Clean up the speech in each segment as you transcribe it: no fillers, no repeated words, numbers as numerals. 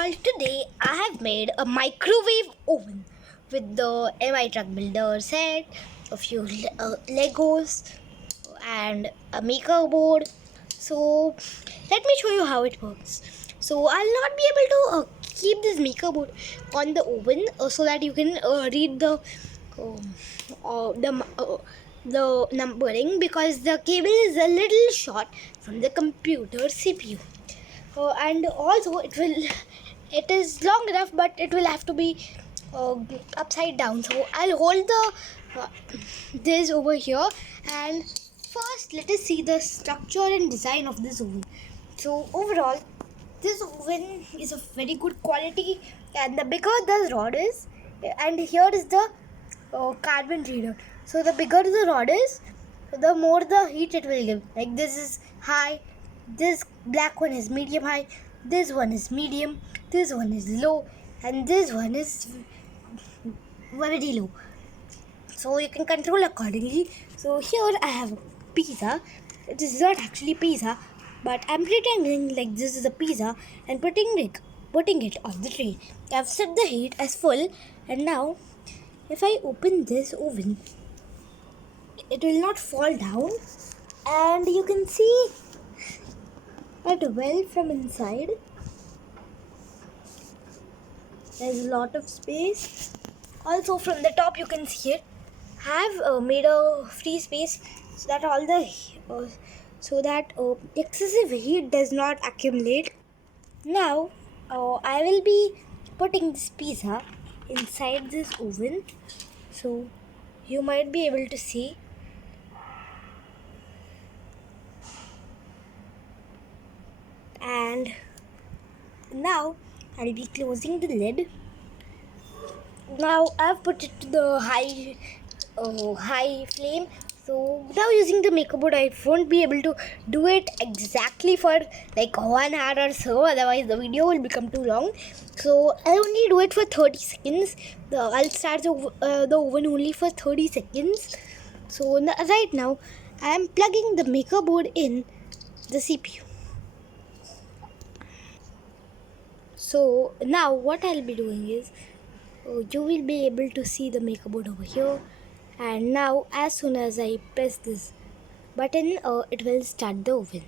all, today I have made a microwave oven with the MI Truck Builder set, a few Legos, and a maker board. So, let me show you how it works. So, I'll not be able to keep this maker board on the oven so that you can read um, uh, the uh, the numbering because the cable is a little short from the computer CPU. And also it is long enough, but it will have to be uh, upside down. So I'll hold the this over here, and first let us see the structure and design of this oven. So overall, this oven is of very good quality, and the bigger the rod is, and here is the carbon reader. So the bigger the rod is, the more the heat it will give. Like this is high, this black one is medium high, this one is medium, this one is low, and this one is very low. So you can control accordingly. So here I have pizza. It is not actually pizza, but I'm pretending like this is a pizza and putting it on the tray. I've set the heat as full, and now if I open this oven, it will not fall down, and you can see it well from inside. There's a lot of space. Also from the top you can see it. Have made a free space so that all the excessive heat does not accumulate. Now I will be putting this pizza inside this oven, so you might be able to see. And now I'll be closing the lid. Now I've put it to the high flame. So without using the maker board, I won't be able to do it exactly for like 1 hour or so. Otherwise, the video will become too long. So I'll only do it for 30 seconds. I'll start the oven only for 30 seconds. So right now, I am plugging the maker board in the CPU. So now what I'll be doing is, you will be able to see the maker board over here, and now as soon as I press this button, it will start the oven.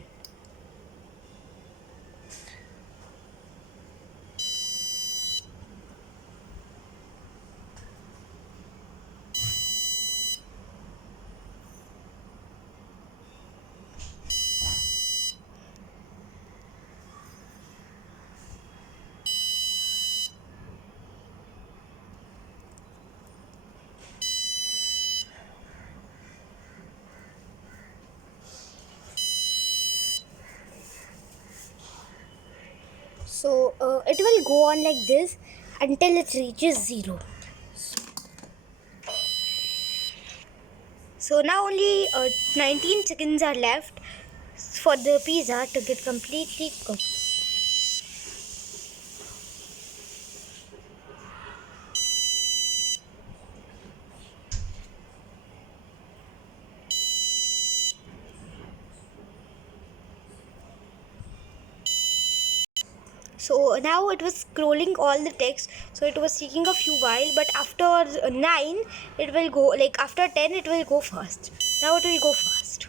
So it will go on like this until it reaches 0. So now only 19 seconds are left for the pizza to get completely cooked. So now it was scrolling all the text, so it was taking a few while, but after 9 it will go, like after 10 it will go fast. Now it will go fast.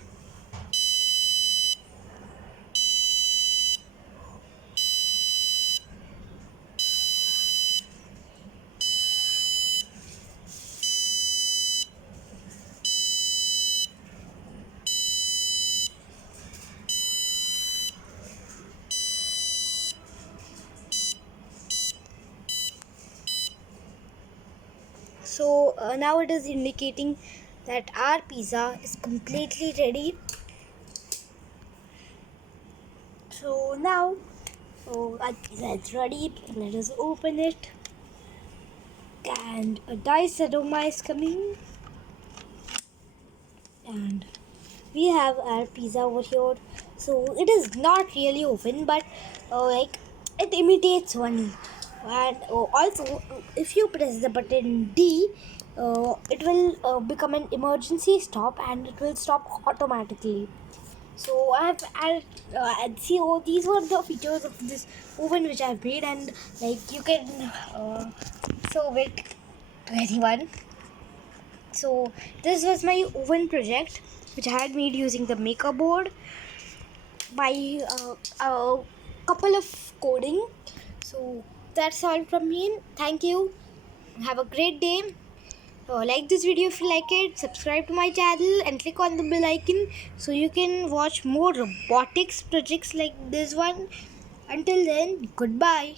So now it is indicating that our pizza is completely ready. So now our pizza is ready. Let us open it. And a nice aroma is coming. And we have our pizza over here. So it is not really oven, but like it imitates one. And also, if you press the button D, it will become an emergency stop, and it will stop automatically. So I have added and see all these were the features of this oven which I've made, and like you can serve it to anyone. So this was my oven project which I had made using the maker board by a couple of coding. So that's all from me. Thank you. Have a great day. Like this video if you like it, subscribe to my channel and click on the bell icon so you can watch more robotics projects like this one. Until then, goodbye.